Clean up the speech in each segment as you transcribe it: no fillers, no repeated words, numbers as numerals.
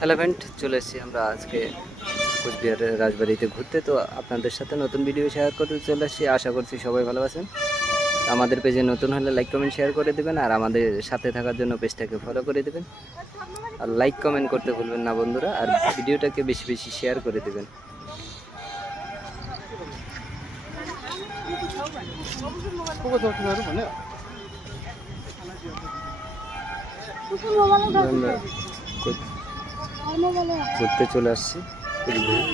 Hello friend, চলে এসেছি আমরা আজকে কোচবিহারের রাজবাড়িতে ঘুরতে। তো আপনাদের সাথে নতুন ভিডিও শেয়ার করতে চলে এসেছি। আশা করছি সবাই ভালোবাসেন। আমাদের পেজে নতুন হলে লাইক কমেন্ট শেয়ার করে দেবেন, আর আমাদের সাথে থাকার জন্য পেজটাকে ফলো করে দেবেন। আর লাইক কমেন্ট করতে ভুলবেন না বন্ধুরা, আর ভিডিওটাকে বেশি বেশি শেয়ার করে দেবেন। আমরা ঘুরতে চলে আসছি কোচবিহার।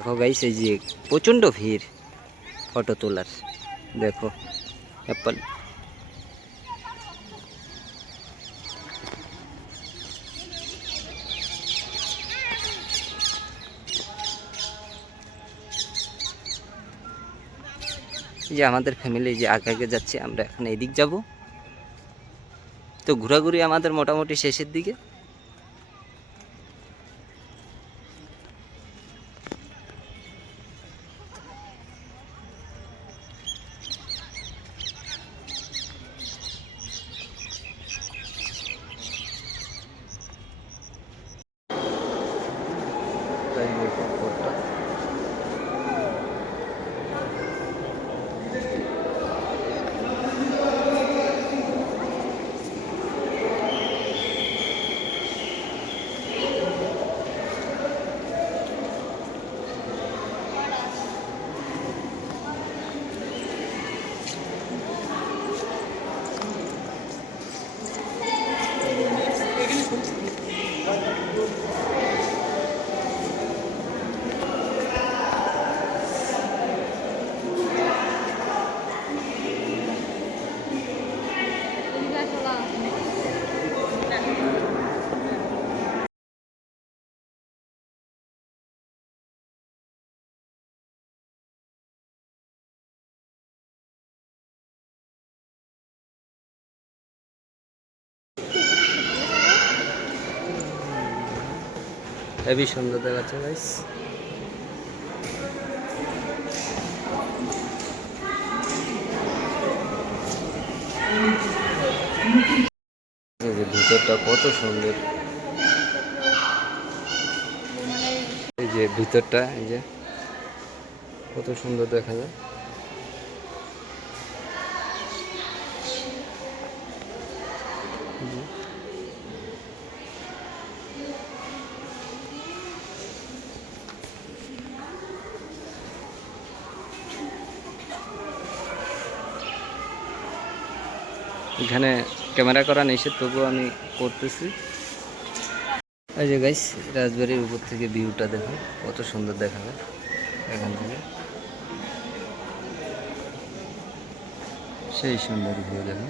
দেখো গাইস, এই যে প্রচণ্ড ভিড় ফটো তোলার। দেখো অ্যাপল, যে আমাদের ফ্যামিলি যে আগে আগে যাচ্ছে, আমরা এখন এদিক যাব। তো ঘোরাঘুরি আমাদের মোটামুটি শেষের দিকে। হেবি সুন্দর দেখাচ্ছে গাইস। এই যে ভিতরটা কত সুন্দর, এই যে ভিতরটা, এই যে কত সুন্দর দেখা যায়। এখানে ক্যামেরা করা নিষেধ, তবুও আমি করতেছি। এই যে গাইস, রাজবাড়ির উপর থেকে ভিউটা দেখো কত সুন্দর দেখা যায় এখান থেকে। সেই সুন্দর ভিউ দেখো।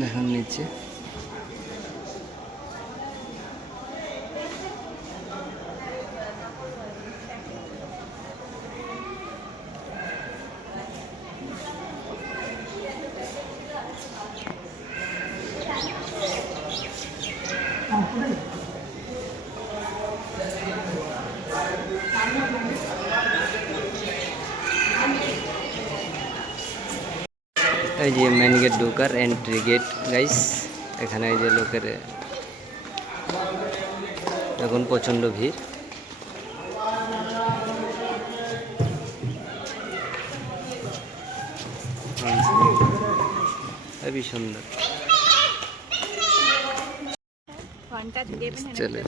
দেখুন নিচে এই যে মেন গেট ঢোকার এন্ট্রি গেট গাইস। এখানে এই যে লোকের এখন প্রচণ্ড ভিড়। খুবই সুন্দর চলে